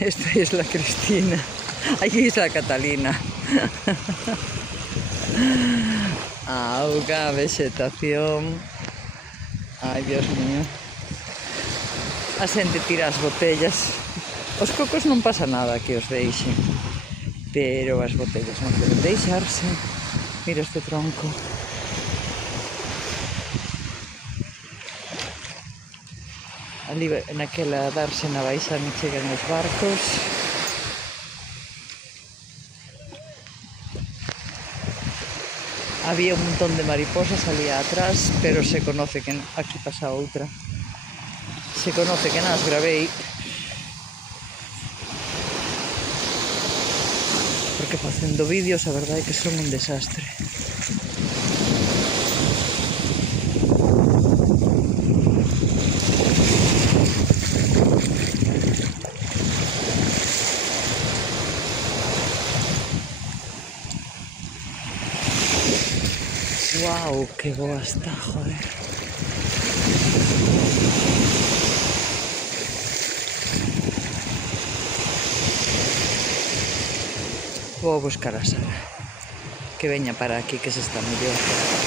Esta es la Cristina. Aquí es la Catalina. Auga, vegetación. Ai, Dios mío. A xente tira as botellas. Os cocos non pasa nada que os deixen, pero as botellas non poden deixarse. Mira este tronco. Ali naquela dársena baixa non chegan os barcos. Había un montón de mariposas ali atrás, pero se conoce que aquí pasa outra. Se conoce que nas gravei porque facendo vídeos a verdade é que son un desastre. Guau, que boa está, joder. Vou buscar a Sara, que veña para aquí, que se está mellor.